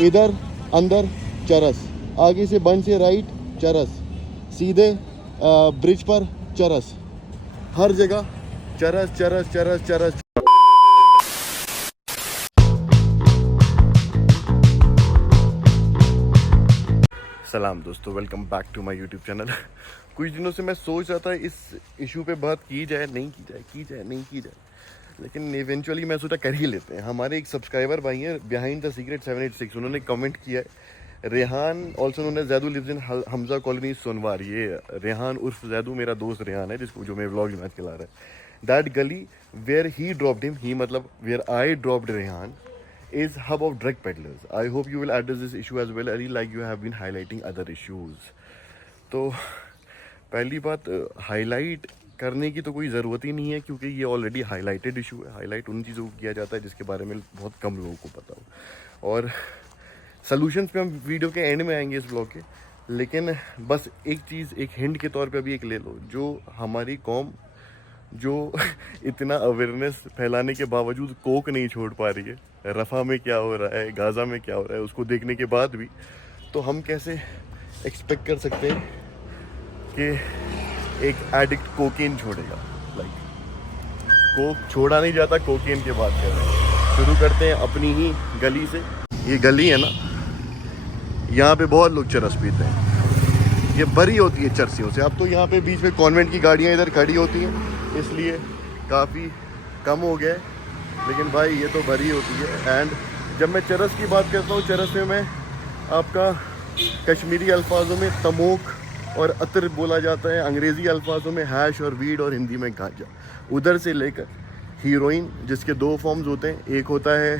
इधर अंदर चरस, आगे से बंद से राइट चरस, सीधे ब्रिज पर चरस, हर जगह चरस चरस चरस चरस। सलाम दोस्तों, welcome back to my YouTube channel. कुछ दिनों से मैं सोच रहा था इस इशू पे बात की जाए नहीं की जाए, की जाए नहीं की जाए, लेकिन इवेंचुअली मैं सोचा कर ही लेते हैं। हमारे एक सब्सक्राइबर भाई हैं बिहाइंड द सीक्रेट 786, उन्होंने कमेंट किया है। रेहान ऑल्सो उन्होंने Zaidu lives in Hamza colony Sonwar. ये रेहान उर्फ जैदू मेरा दोस्त रेहान है, जिसको जो मेरे व्लॉग में आज चला रहा है। दैट गली where he dropped him, he मतलब where I dropped Rehan is hub of drug peddlers. I hope you will address this issue as well, Ali, like you have been highlighting other issues. तो पहली बात, highlight करने की तो कोई ज़रूरत ही नहीं है, क्योंकि ये ऑलरेडी हाईलाइटेड इशू है। हाईलाइट उन चीज़ों को किया जाता है जिसके बारे में बहुत कम लोगों को पता हो। और सॉल्यूशंस पे हम वीडियो के एंड में आएंगे इस ब्लॉग के, लेकिन बस एक चीज़, एक हिंट के तौर पे अभी एक ले लो। जो हमारी कौम जो इतना अवेयरनेस फैलाने के बावजूद कोक नहीं छोड़ पा रही है, रफ़ा में क्या हो रहा है, गाज़ा में क्या हो रहा है, उसको देखने के बाद भी, तो हम कैसे एक्सपेक्ट कर सकते हैं कि एक एडिक्ट कोकेन छोड़ेगा। लाइक कोक छोड़ा नहीं जाता, कोकेन की बात कर रहे हैं। शुरू करते हैं अपनी ही गली से। ये गली है ना, यहाँ पे बहुत लोग चरस पीते हैं। ये भरी होती है चरसियों से। अब तो यहाँ पे बीच में कॉन्वेंट की गाड़ियाँ इधर खड़ी होती हैं, इसलिए काफ़ी कम हो गया है, लेकिन भाई ये तो भरी होती है। एंड जब मैं चरस की बात करता हूँ, चरस में मैं आपका कश्मीरी अल्फाजों में तमोक और अतर बोला जाता है, अंग्रेज़ी अल्फाजों में हैश और वीड, और हिंदी में गांजा। उधर से लेकर हीरोइन, जिसके दो फॉर्म्स होते हैं, एक होता है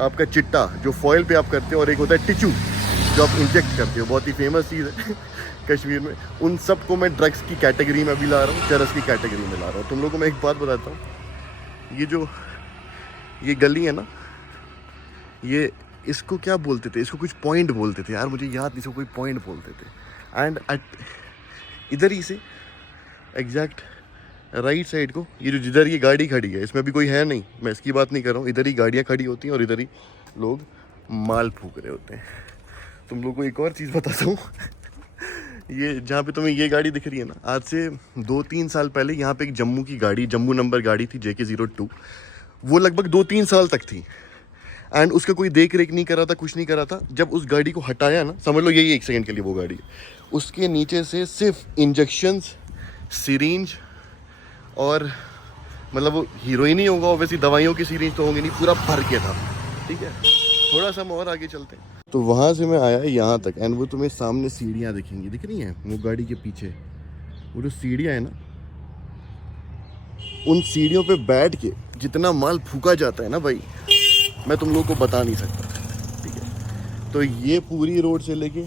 आपका चिट्टा जो फॉयल पे आप करते हो, और एक होता है टिचू जो आप इंजेक्ट करते हो। बहुत ही फेमस चीज़ है कश्मीर में। उन सब को मैं ड्रग्स की कैटेगरी में अभी ला रहा हूँ, चरस की कैटेगरी में ला रहा हूँ। तुम लोगों को मैं एक बात बताता हूँ, ये गली है ना, ये इसको क्या बोलते थे, इसको कुछ पॉइंट बोलते थे यार, मुझे याद नहीं, इसको कोई पॉइंट बोलते थे। एंड इधर ही से एग्जैक्ट राइट साइड को, ये जो जिधर ये गाड़ी खड़ी है, इसमें भी कोई है नहीं, मैं इसकी बात नहीं कर रहा हूँ। इधर ही गाड़ियाँ खड़ी होती हैं और इधर ही लोग माल फूक रहे होते हैं। तुम लोग को एक और चीज़ बताता हूँ ये जहाँ पे तुम्हें ये गाड़ी दिख रही है ना, आज से 2-3 साल पहले यहाँ पे एक जम्मू की गाड़ी, जम्मू नंबर गाड़ी थी JK02, वो लगभग 2-3 साल तक थी। एंड उसका कोई देख रेख नहीं करा था, कुछ नहीं करा था। जब उस गाड़ी को हटाया ना, समझ लो यही 1 सेकंड के लिए वो गाड़ी, उसके नीचे से सिर्फ इंजेक्शंस, सिरिंज, और मतलब वो हीरोइन ही होगा वैसी, दवाइयों की सीरीज तो होंगी नहीं, पूरा भर के था। ठीक है, थोड़ा सा हम और आगे चलते हैं। तो वहाँ से मैं आया यहाँ तक, एंड वो तुम्हें सामने सीढ़ियाँ दिखेंगी, दिख रही हैं वो गाड़ी के पीछे, वो जो सीढ़ियाँ हैं ना, उन सीढ़ियों पे बैठ के जितना माल फूका जाता है ना भाई, मैं तुम लोगों को बता नहीं सकता। ठीक है, तो ये पूरी रोड से लेके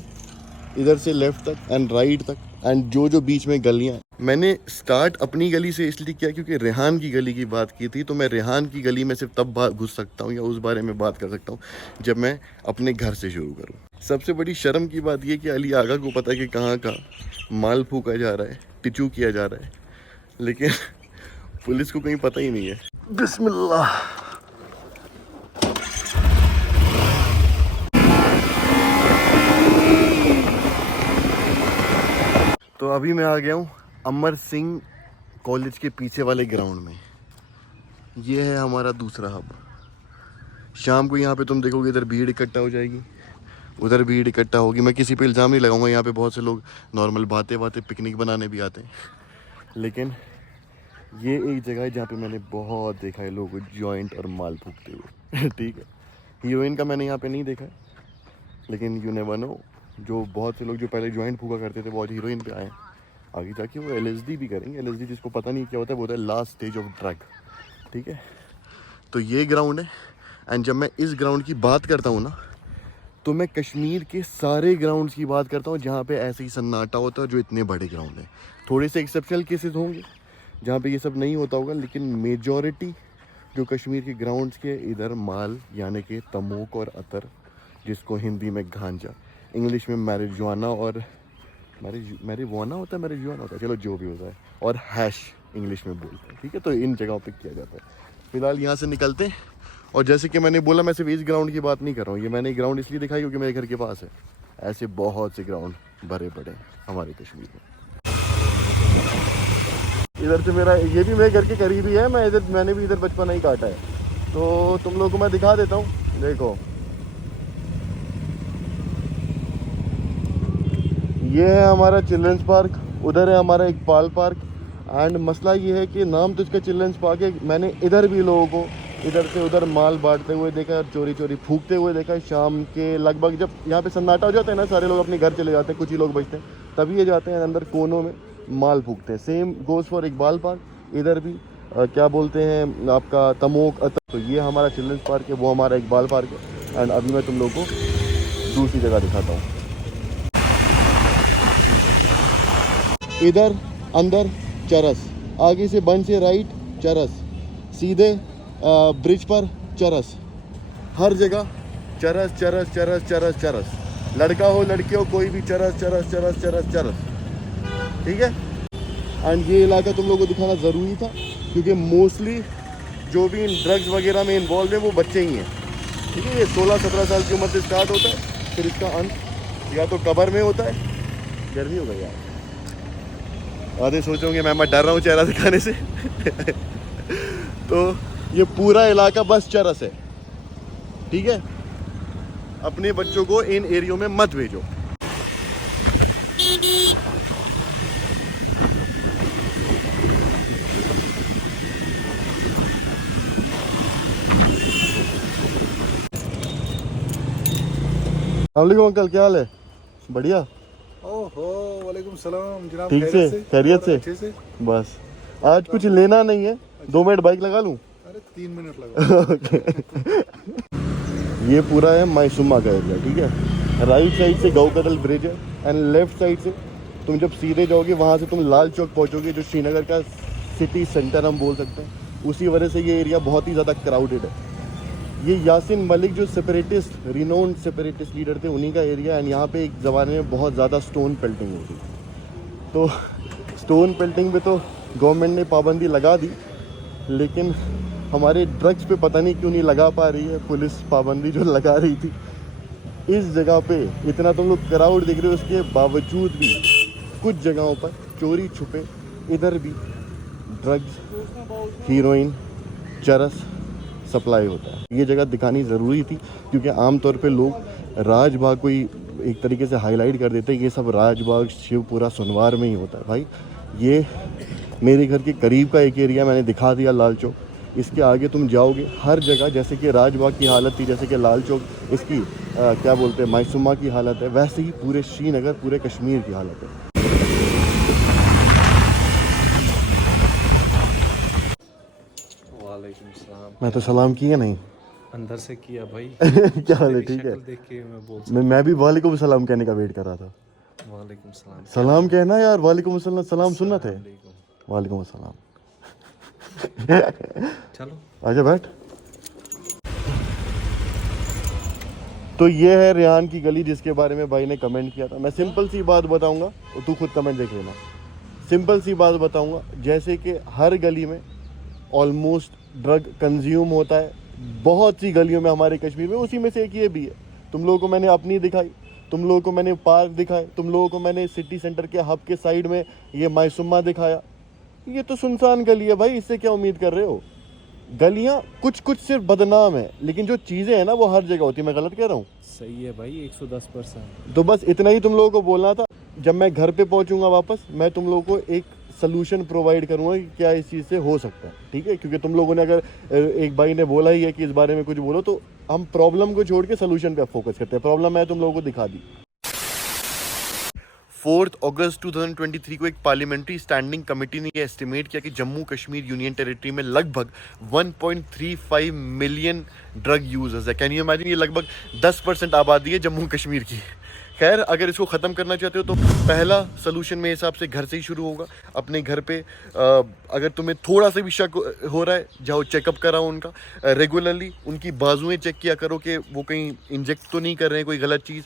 इधर से लेफ्ट तक एंड राइट तक, एंड जो बीच में गलियां, मैंने स्टार्ट अपनी गली से इसलिए किया क्योंकि रेहान की गली की बात की थी। तो मैं रेहान की गली में सिर्फ तब घुस सकता हूँ या उस बारे में बात कर सकता हूँ जब मैं अपने घर से शुरू करूँ। सबसे बड़ी शर्म की बात यह कि अली आगा को पता है कि कहाँ कहाँ माल फूका जा रहा है, टिचू किया जा रहा है, लेकिन पुलिस को कहीं पता ही नहीं है। बिस्मिल्लाह। तो अभी मैं आ गया हूँ अमर सिंह कॉलेज के पीछे वाले ग्राउंड में। ये है हमारा दूसरा हब। शाम को यहाँ पे तुम देखोगे इधर भीड़ इकट्ठा हो जाएगी, उधर भीड़ इकट्ठा होगी। मैं किसी पे इल्ज़ाम नहीं लगाऊंगा, यहाँ पे बहुत से लोग नॉर्मल बातें पिकनिक बनाने भी आते हैं, लेकिन ये एक जगह है जहाँ पे मैंने बहुत देखा है लोगों को जॉइंट और माल फूकते हुए। ठीक है, हीरोइन का मैंने यहाँ पे नहीं देखा है, लेकिन यू नेवर नो, जो बहुत से लोग जो पहले जॉइंट फूका करते थे वो आज हीरोइन पे आए, आगे जाके वो LSD भी करेंगे। LSD जिसको पता नहीं क्या होता है, वो होता है लास्ट स्टेज ऑफ ड्रग। ठीक है, तो ये ग्राउंड है। एंड जब मैं इस ग्राउंड की बात करता हूँ ना, तो मैं कश्मीर के सारे ग्राउंड्स की बात करता हूँ जहाँ पे ऐसे ही सन्नाटा होता है, जो इतने बड़े ग्राउंड हैं। थोड़े से एक्सेप्शनल केसेस होंगे जहाँ पे ये सब नहीं होता होगा, लेकिन मेजॉरिटी जो कश्मीर के ग्राउंड्स के, इधर माल यानी कि तमोक और अतर, जिसको हिंदी में गांजा, इंग्लिश में मैरिजुआना, और मैरिजुआना होता है, मैरिजुआना होता है, चलो जो भी होता है, और हैश इंग्लिश में बोलते हैं। ठीक है, तो इन जगहों पे किया जाता है। फिलहाल यहाँ से निकलते हैं और जैसे कि मैंने बोला, मैं सिर्फ इस ग्राउंड की बात नहीं कर रहा हूँ, ये मैंने ग्राउंड इसलिए दिखाई क्योंकि मेरे घर के पास है। ऐसे बहुत से ग्राउंड भरे पड़े हैं हमारे कश्मीर में। इधर से मेरा, ये भी मेरे घर के करीब ही है, मैंने भी इधर बचपन ही काटा है। तो तुम लोगों को मैं दिखा देता हूँ, देखो ये है हमारा चिल्ड्रंस पार्क, उधर है हमारा इकबाल पार्क। एंड मसला ये है कि नाम तो इसका चिल्ड्रंस पार्क है, मैंने इधर भी लोगों को इधर से उधर माल बांटते हुए देखा है, चोरी चोरी फूकते हुए देखा है। शाम के लगभग जब यहाँ पे सन्नाटा हो जाता है ना, सारे लोग अपने घर चले जाते हैं, कुछ ही लोग बचते हैं, तभी ये जाते हैं अंदर कोनों में माल फूकते हैं। Same goes for Iqbal park. इधर भी क्या बोलते हैं आपका तमोक। तो ये हमारा चिल्ड्रंस पार्क है, वो हमारा इकबाल पार्क है। एंड अभी मैं तुम लोग को दूसरी जगह दिखाता हूँ। इधर अंदर चरस, आगे से बंद से राइट चरस, सीधे ब्रिज पर चरस, हर जगह चरस चरस चरस चरस चरस। लड़का हो लड़की हो कोई भी चरस चरस चरस चरस चरस, ठीक है। एंड ये इलाका तुम लोगों को दिखाना ज़रूरी था क्योंकि मोस्टली जो भी इन ड्रग्स वगैरह में इन्वॉल्व है वो बच्चे ही हैं, ठीक है। ये 16-17 साल की उम्र से स्टार्ट होता है, फिर इसका अंत या तो कब्र में होता है। गर्मी हो गई यार, आधे सोचोगे मैं डर रहा हूँ चेहरा दिखाने से तो ये पूरा इलाका बस चरस है, ठीक है। अपने बच्चों को इन एरियो में मत भेजो। अस्सलाम अंकल, क्या हाल है? बढ़िया। ओहो, वालेकुम सलाम जनाब। ठीक से, खैरियत से? अच्छे से। बस आज कुछ लेना नहीं है, 2 मिनट बाइक लगा लूं? अरे 3 मिनट लगा। ये पूरा है मायसुमा का एरिया, ठीक है। राइट साइड से गौकदल ब्रिज है एंड लेफ्ट साइड से तुम जब सीधे जाओगे वहाँ से तुम लाल चौक पहुँचोगे, जो श्रीनगर का सिटी सेंटर हम बोल सकते हैं। उसी वजह से ये एरिया बहुत ही ज़्यादा क्राउडेड है। ये यासिन मलिक जो सेपरेटिस्ट, रिनोन्ड सेपरेटिस्ट लीडर थे, उन्हीं का एरिया। एंड यहाँ पे एक ज़माने में बहुत ज़्यादा स्टोन पेल्टिंग होती, तो स्टोन पेल्टिंग पे तो गवर्नमेंट ने पाबंदी लगा दी, लेकिन हमारे ड्रग्स पे पता नहीं क्यों नहीं लगा पा रही है पुलिस पाबंदी जो लगा रही थी। इस जगह पे इतना तुम लोग क्राउड देख रहे हो, उसके बावजूद भी कुछ जगहों पर चोरी छुपे इधर भी ड्रग्स, हीरोइन, चरस सप्लाई होता है। ये जगह दिखानी ज़रूरी थी क्योंकि आमतौर पे लोग राजबाग को ही एक तरीके से हाईलाइट कर देते हैं, ये सब राजबाग शिवपुरा सुनवार में ही होता है। भाई ये मेरे घर के करीब का एक एरिया मैंने दिखा दिया, लाल चौक। इसके आगे तुम जाओगे हर जगह जैसे कि राजबाग की हालत थी, जैसे कि लाल चौक इसकी क्या बोलते हैं मायसुमा की हालत है, वैसे ही पूरे श्रीनगर, पूरे कश्मीर की हालत है। वालेकुम सलाम। मैं तो सलाम किया नहीं, अंदर से किया भाई। क्या हाल है? ठीक है, देख के मैं बोल मैं भी वालेकुम सलाम कहने का वेट कर रहा था। वालेकुम सलाम। सलाम कहना यार, वालेकुम सलाम, सलाम सुन्नत है। वालेकुम सलाम। चलो आजा बैठ। तो ये है रेहान की गली जिसके बारे में भाई ने कमेंट किया था। मैं सिंपल सी बात बताऊंगा, तो तू खुद कमेंट देख लेना। सिंपल सी बात बताऊंगा, जैसे कि हर गली में ऑलमोस्ट ड्रग कंज्यूम होता है, बहुत सी गलियों में हमारे कश्मीर में, उसी में से एक ये भी है। तुम लोगों को मैंने अपनी दिखाई, तुम लोगों को मैंने पार्क दिखाए, तुम लोगों को मैंने सिटी सेंटर के हब के साइड में ये मायसुमा दिखाया। ये तो सुनसान गली है भाई, इससे क्या उम्मीद कर रहे हो? गलियां कुछ कुछ सिर्फ बदनाम है, लेकिन जो चीज़ें हैं ना वो हर जगह होती है। मैं गलत कह रहा हूँ? सही है भाई, 110%। तो बस इतना ही तुम लोगों को बोलना था। जब मैं घर पे पहुंचूंगा वापस, मैं तुम लोगों को एक सलूशन प्रोवाइड करूंगा कि क्या इस चीज़ से हो सकता है, ठीक है। क्योंकि तुम लोगों ने अगर एक भाई ने बोला ही है कि इस बारे में कुछ बोलो, तो हम प्रॉब्लम को छोड़ के सलूशन पे फोकस करते हैं। प्रॉब्लम मैं तुम लोगों को दिखा दी। 4 अगस्त 2023 को एक पार्लियामेंट्री स्टैंडिंग कमेटी ने यह एस्टिमेट किया कि जम्मू कश्मीर यूनियन टेरिटरी में लगभग 1.35 मिलियन ड्रग यूजर्स है। Can you imagine? ये लगभग 10% आबादी है जम्मू कश्मीर की। खैर, अगर इसको ख़त्म करना चाहते हो तो पहला सलूशन मेरे हिसाब से घर से ही शुरू होगा। अपने घर पे अगर तुम्हें थोड़ा सा भी शक हो रहा है, जाओ चेकअप कराओ उनका रेगुलरली। उनकी बाजुएं चेक किया करो कि वो कहीं इंजेक्ट तो नहीं कर रहे हैं कोई गलत चीज़।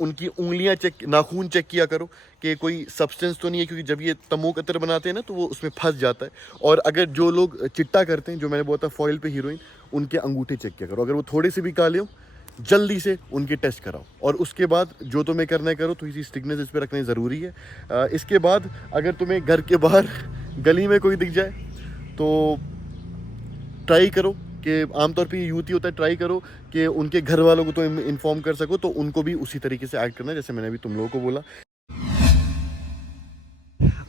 उनकी उंगलियां चेक, नाखून चेक किया करो कि कोई सब्सटेंस तो नहीं है, क्योंकि जब ये तमोक अतर बनाते हैं ना तो वो उसमें फंस जाता है। और अगर जो लोग चिट्टा करते हैं, जो मैंने बोला था फॉइल पे हीरोइन, उनके अंगूठे चेक किया करो। अगर वो थोड़े से भी काले हो, जल्दी से उनके टेस्ट कराओ। और उसके बाद जो तुम्हें करना है करो। थोड़ी सी स्टिकनेस इस पर रखनी ज़रूरी है। इसके बाद अगर तुम्हें घर के बाहर गली में कोई दिख जाए तो ट्राई करो कि, आमतौर पे ये यूथ ही होता है, ट्राई करो कि उनके घर वालों को तो इन्फॉर्म कर सको, तो उनको भी उसी तरीके से एक्ट करना है जैसे मैंने अभी तुम लोगों को बोला।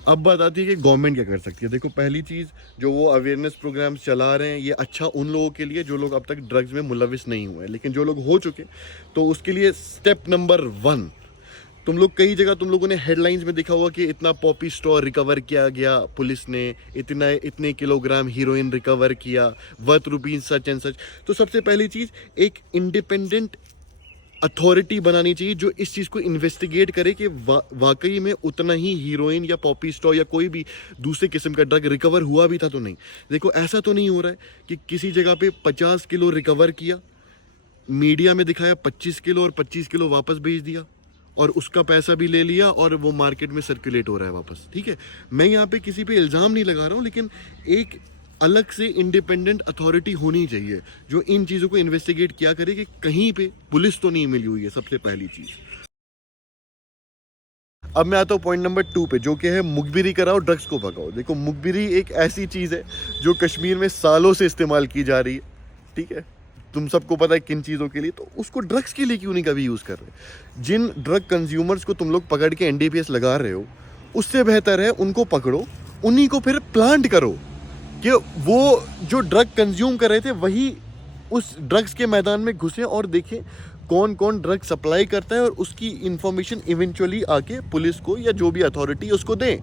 अब बात आती है कि गवर्नमेंट क्या कर सकती है। देखो, पहली चीज़, जो वो अवेयरनेस प्रोग्राम्स चला रहे हैं, ये अच्छा उन लोगों के लिए जो लोग अब तक ड्रग्स में मुलविस नहीं हुए हैं। लेकिन जो लोग हो चुके, तो उसके लिए स्टेप नंबर 1, तुम लोग कई जगह तुम लोगों ने हेडलाइंस में देखा होगा कि इतना पॉपी स्टोर रिकवर किया गया, पुलिस ने इतने किलोग्राम हीरोइन रिकवर किया, worth rupees such and such. तो सबसे पहली चीज़, एक इंडिपेंडेंट अथॉरिटी बनानी चाहिए जो इस चीज़ को इन्वेस्टिगेट करे कि वाकई में उतना ही हीरोइन या पॉपी स्टॉ या कोई भी दूसरे किस्म का ड्रग रिकवर हुआ भी था तो नहीं। देखो, ऐसा तो नहीं हो रहा है कि किसी जगह पे 50 किलो रिकवर किया, मीडिया में दिखाया 25 किलो और 25 किलो वापस भेज दिया और उसका पैसा भी ले लिया और वो मार्केट में सर्कुलेट हो रहा है वापस। ठीक है, मैं यहाँ पे किसी पे इल्ज़ाम नहीं लगा रहा हूँ, लेकिन एक अलग से इंडिपेंडेंट अथॉरिटी होनी चाहिए जो इन चीज़ों को इन्वेस्टिगेट किया करे कि कहीं पे पुलिस तो नहीं मिली हुई है, सबसे पहली चीज़। अब मैं आता हूँ पॉइंट नंबर 2 पे, जो कि है मुखबिरी कराओ, ड्रग्स को भगाओ। देखो, मुखबिरी एक ऐसी चीज़ है जो कश्मीर में सालों से इस्तेमाल की जा रही है। ठीक है, तुम सबको पता है किन चीज़ों के लिए, तो उसको ड्रग्स के लिए क्यों नहीं कभी यूज़ कर रहे। जिन ड्रग कंज्यूमर्स को तुम लोग पकड़ के NDPS लगा रहे हो, उससे बेहतर है उनको पकड़ो, उन्हीं को फिर प्लांट करो कि वो जो ड्रग कंज्यूम कर रहे थे वही उस ड्रग्स के मैदान में घुसे और देखें कौन कौन ड्रग सप्लाई करता है, और उसकी इंफॉर्मेशन इवेंचुअली आके पुलिस को या जो भी अथॉरिटी उसको दें।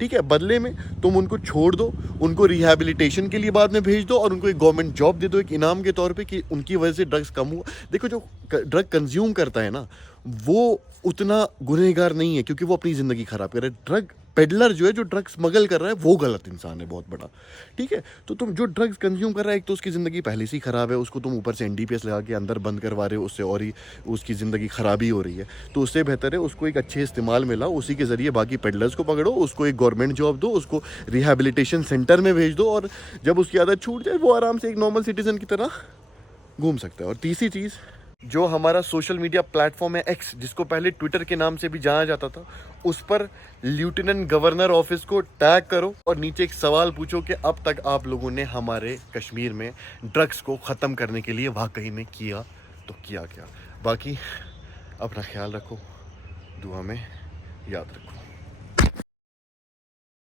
ठीक है, बदले में तुम उनको छोड़ दो, उनको रिहैबिलिटेशन के लिए बाद में भेज दो और उनको एक गवर्नमेंट जॉब दे दो एक इनाम के तौर पे कि उनकी वजह से ड्रग्स कम हुआ। देखो, जो ड्रग कंज्यूम करता है ना, वो उतना गुनहगार नहीं है क्योंकि वो अपनी ज़िंदगी ख़राब कर रहा है। ड्रग पेडलर जो है, जो ड्रग्स स्मगल कर रहा है, वो गलत इंसान है बहुत बड़ा। ठीक है, तो तुम जो ड्रग्स कंज्यूम कर रहा है, एक तो उसकी ज़िंदगी पहले से ही ख़राब है, उसको तुम ऊपर से NDPS लगा के अंदर बंद करवा रहे हो, उससे और ही उसकी ज़िंदगी ख़राबी हो रही है। तो उससे बेहतर है उसको एक अच्छे इस्तेमाल में लाओ, उसी के ज़रिए बाकी पेडलर्स को पकड़ो, उसको एक गवर्नमेंट जॉब दो, उसको रिहैबिलिटेशन सेंटर में भेज दो, और जब उसकी आदत छूट जाए वो आराम से एक नॉर्मल सिटीज़न की तरह घूम सकता है। और तीसरी चीज़, जो हमारा सोशल मीडिया प्लेटफॉर्म है X, जिसको पहले ट्विटर के नाम से भी जाना जाता था, उस पर लेफ्टिनेंट गवर्नर ऑफिस को टैग करो और नीचे एक सवाल पूछो कि अब तक आप लोगों ने हमारे कश्मीर में ड्रग्स को ख़त्म करने के लिए वाकई में किया तो किया क्या। बाकी अपना ख्याल रखो, दुआ में याद रखो।